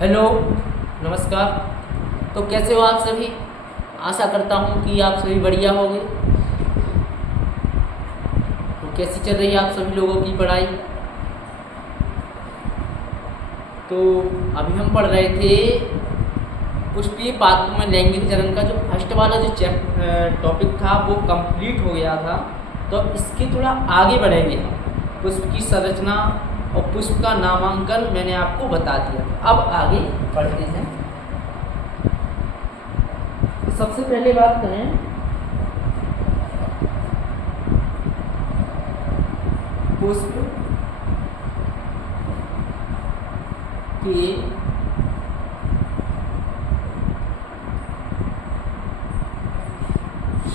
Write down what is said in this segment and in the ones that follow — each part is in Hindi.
हेलो, नमस्कार। तो कैसे हो आप सभी? आशा करता हूँ कि आप सभी बढ़िया होंगे। तो कैसी चल रही है आप सभी लोगों की पढ़ाई? तो अभी हम पढ़ रहे थे पुष्पीय पात्र में लैंगिक जनन का जो फर्स्ट वाला जो टॉपिक था वो कंप्लीट हो गया था। तो इसके थोड़ा आगे बढ़ेंगे हम। पुष्प की संरचना और पुष्प का नामांकन मैंने आपको बता दिया। अब आगे बढ़ते हैं। तो सबसे पहले बात करें पुष्प के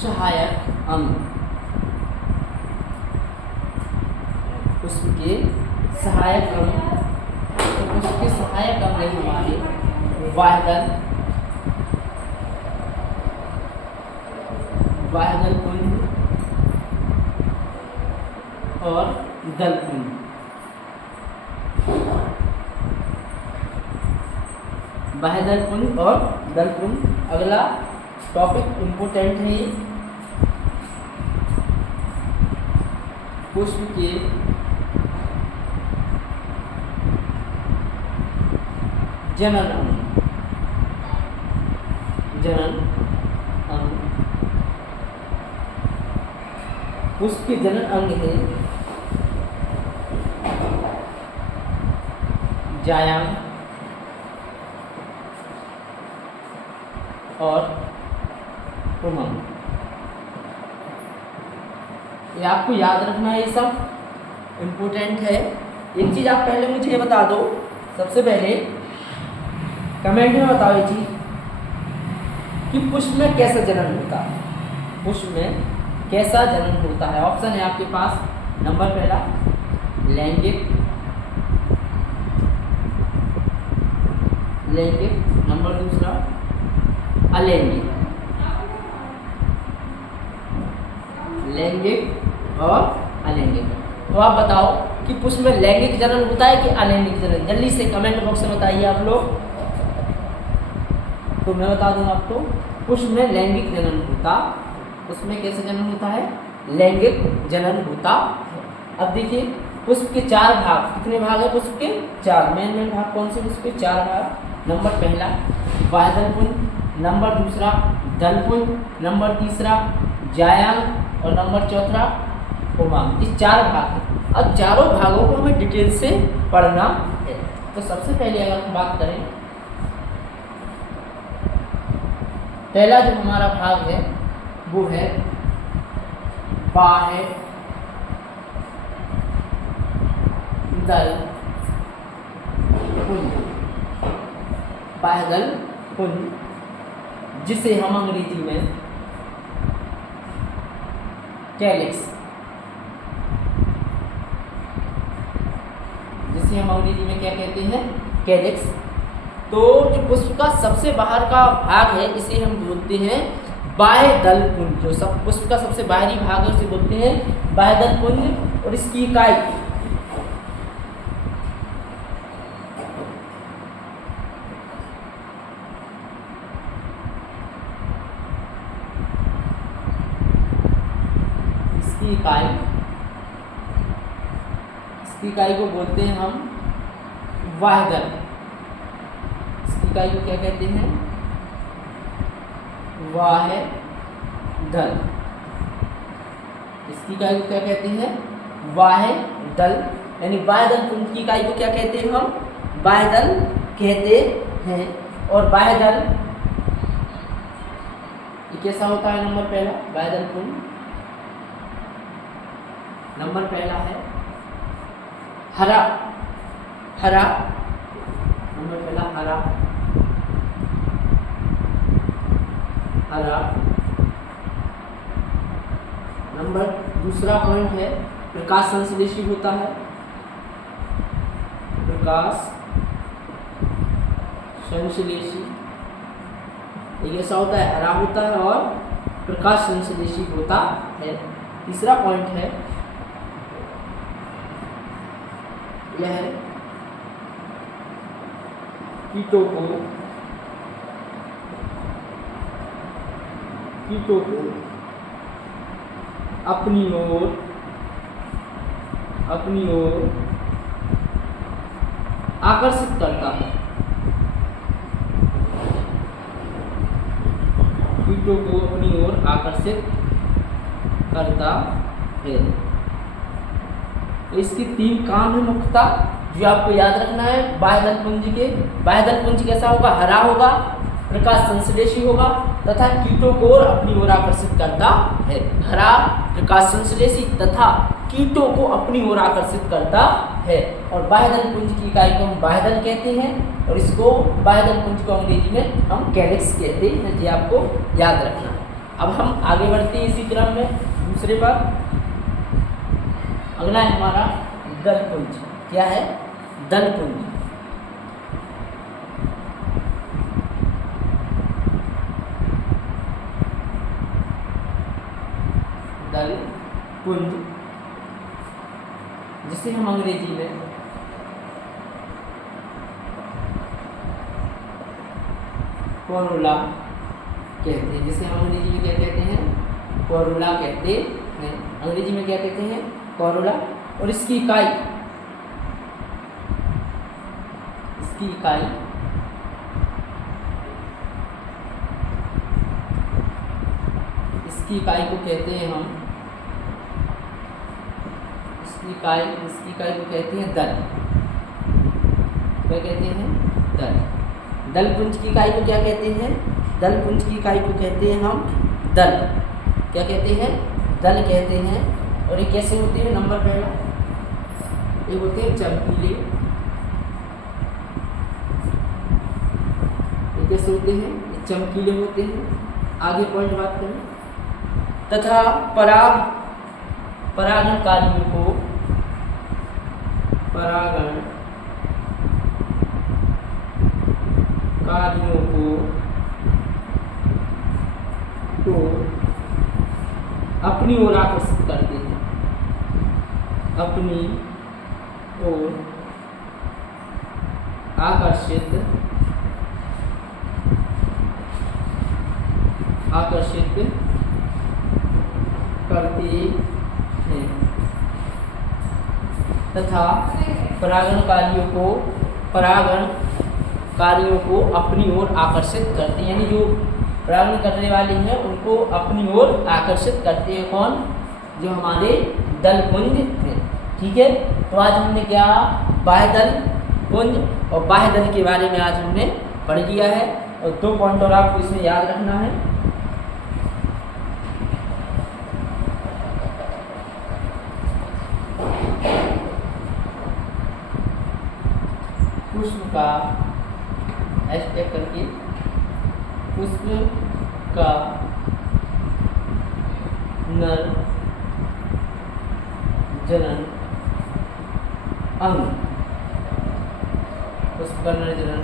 सहायक अंग। पुष्प के सहायक अंग, तो पुष्प के सहायक अंग है हमारे वाहदल, वाहदल पुंज और दल पुंज। वाहदल पुंज और दल पुंज। अगला टॉपिक इम्पोर्टेंट है, पुष्प के जनन अंग। जनन अंग, पुष्प के जनन अंग है जायांग और पुंगंग। ये आपको याद रखना है, ये सब इम्पोर्टेंट है। एक चीज़ आप पहले मुझे ये बता दो, सबसे पहले कमेंट में बताओ ये चीज़ कि पुष्प में कैसा जनन होता है। पुष्प में कैसा जनन होता है? ऑप्शन है आपके पास। नंबर पहला लैंगिक, लैंगिक। नंबर दूसरा अलैंगिक। लैंगिक और अलैंगिक। तो आप बताओ कि पुष्प में लैंगिक जनन होता है कि अलैंगिक जनन? जल्दी से कमेंट बॉक्स में बताइए आप लोग। तो मैं बता दूं आपको, पुष्प में लैंगिक जनन होता, उसमें कैसे जनन होता है? लैंगिक जनन होता है। अब देखिए, पुष्प के चार भाग। कितने भाग है पुष्प के? चार। मेन मेन भाग कौन से पुष्प के? चार भाग। नंबर पहला वाहदल पुंज, नंबर दूसरा दल पुंज, नंबर तीसरा जायांग और नंबर चौथा पुंगंग। ये चार भाग हैं। अब चारों भागों को हमें डिटेल से पढ़ना है। तो सबसे पहले अगर हम बात करें, पहला जो हमारा भाग है वो है बाह्य दल पुंज। बाह्यदल पुंज, जिसे हम अंग्रेजी में कैलिक्स, जिसे हम अंग्रेजी में क्या कहते हैं? कैलिक्स। तो जो पुष्प का सबसे बाहर का भाग है इसे हम बोलते हैं बाह्य दल पुंज। जो सब पुष्प का सबसे बाहरी भाग है उसे बोलते हैं बाह्य दल पुंज। और इसकी इकाई इसकी इकाई को बोलते हैं हम वाहदल। इसकी इकाई को क्या कहते हैं? वाहदल। इसकी इकाई को क्या कहते हैं? वाहदल। यानी वाहदल पुंज की इकाई को क्या कहते हैं हम? वाहदल कहते हैं। और वाहदल ये कैसा होता है? नंबर पहला वाहदल पुंज, नंबर पहला है हरा, हरा। नंबर पहला हरा, हरा। नंबर दूसरा पॉइंट है प्रकाश संश्लेषी होता है। प्रकाश संश्लेषी, ये ऐसा होता है, हरा होता है और प्रकाश संश्लेषी होता है। तीसरा पॉइंट है यह है कीटों को अपनी ओर आकर्षित करता है। कीटों को अपनी ओर आकर्षित करता है। तो इसके 3 काम है मुख्यतः जो आपको याद रखना है। बाह्यदल पुंज कैसा होगा? हरा होगा, प्रकाश संश्लेषी होगा तथा कीटों को अपनी ओर आकर्षित करता है। हरा, प्रकाश संश्लेषी तथा कीटों को अपनी ओर आकर्षित करता है। और बाह्यदल पुंज की इकाई को हम बाह्यदल कहते हैं और इसको बाह्यदल पुंज को अंग्रेजी में हम कैलिक्स कहते हैं। ये आपको याद रखना है। अब हम आगे बढ़ते हैं इसी क्रम में दूसरे पर। अगला है हमारा दल पुंज। क्या है? दल पुंज। दल पुंज जिसे हम अंग्रेजी में कोरोला कहते हैं। जिसे हम अंग्रेजी में क्या कहते हैं? कोरोला कहते हैं। अंग्रेजी में क्या कहते हैं? कोरोला। और इसकी इकाई को कहते हैं हम इसकी इकाई को कहते हैं दल। क्या कहते हैं? दल। दल पुंज की इकाई को क्या कहते हैं? दल पुंज की इकाई को कहते हैं हम दल। क्या कहते हैं? दल कहते हैं। और ये कैसे होते हैं? नंबर पहला, ये होते हैं चमकीले। ये कैसे होते हैं? ये चमकीले होते हैं। आगे पॉइंट बात करें। तथा परागणकारियों को अपनी ओर आकर्षित करते हैं। अपनी ओर आकर्षित करते हैं तथा परागणकारियों को अपनी ओर आकर्षित करते हैं। यानी जो परागण करने वाले हैं उनको अपनी ओर आकर्षित करते हैं। कौन? जो हमारे दल पुंज हैं। ठीक है। तो आज हमने क्या बाह्यदल पुंज और बाह्यदल के बारे में आज हमने पढ़ लिया है। और 2 पॉइंट और आपको इसमें याद रखना है। पुष्प का हैशटैग करके पुष्प का नर जनन अंग। पुष्प का नर जनन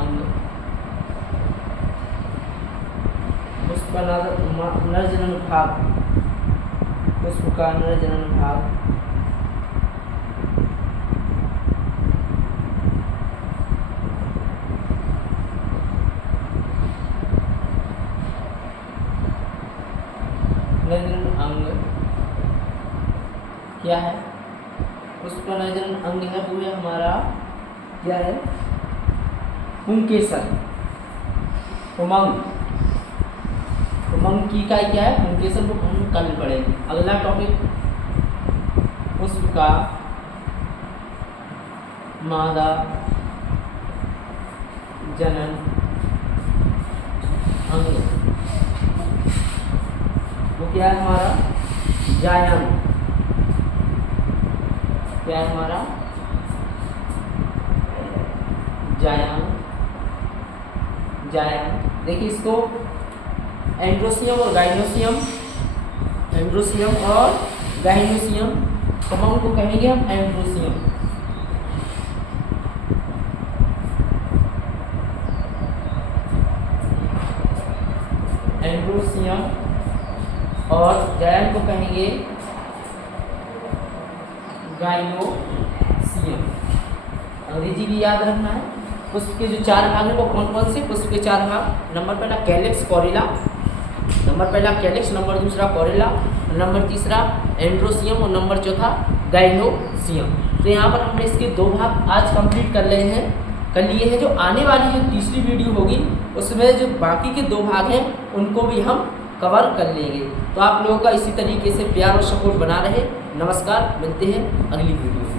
अंग। पुष्प का नर जनन भाग। पुष्प का नर जनन भाग अंग क्या है? पुष्प का नर जनन अंग है वो है हमारा क्या है? पुंकेसर। उमंग की इकाई क्या है? पुंकेसर। को हम कल पढ़ेंगे। अगला टॉपिक पुष्प का मादा जनन अंग वो क्या है हमारा? जायन। क्या है हमारा? जायन। देखिए इसको एंड्रोसियम और गाइनोसियम। तो हम उनको कहेंगे हम एंड्रोसियम। और जायन को कहेंगे गाइनोसियम। अंग्रेजी भी याद रखना है। पुष्प के जो 4 भाग हैं वो कौन कौन से? पुष्प के 4 भाग, नंबर पहला कैलेक्स कोरिला, नंबर पहला कैलेक्स, नंबर दूसरा कोरिला, नंबर तीसरा एंड्रोसियम और नंबर चौथा गाइनोसियम। तो यहाँ पर हमने इसके 2 भाग आज कंप्लीट कर लिए हैं। जो आने वाली जो तीसरी वीडियो होगी उसमें जो बाकी के 2 भाग हैं उनको भी हम कवर कर लेंगे। तो आप लोगों का इसी तरीके से प्यार और सपोर्ट बना रहे। नमस्कार, मिलते हैं अगली वीडियो।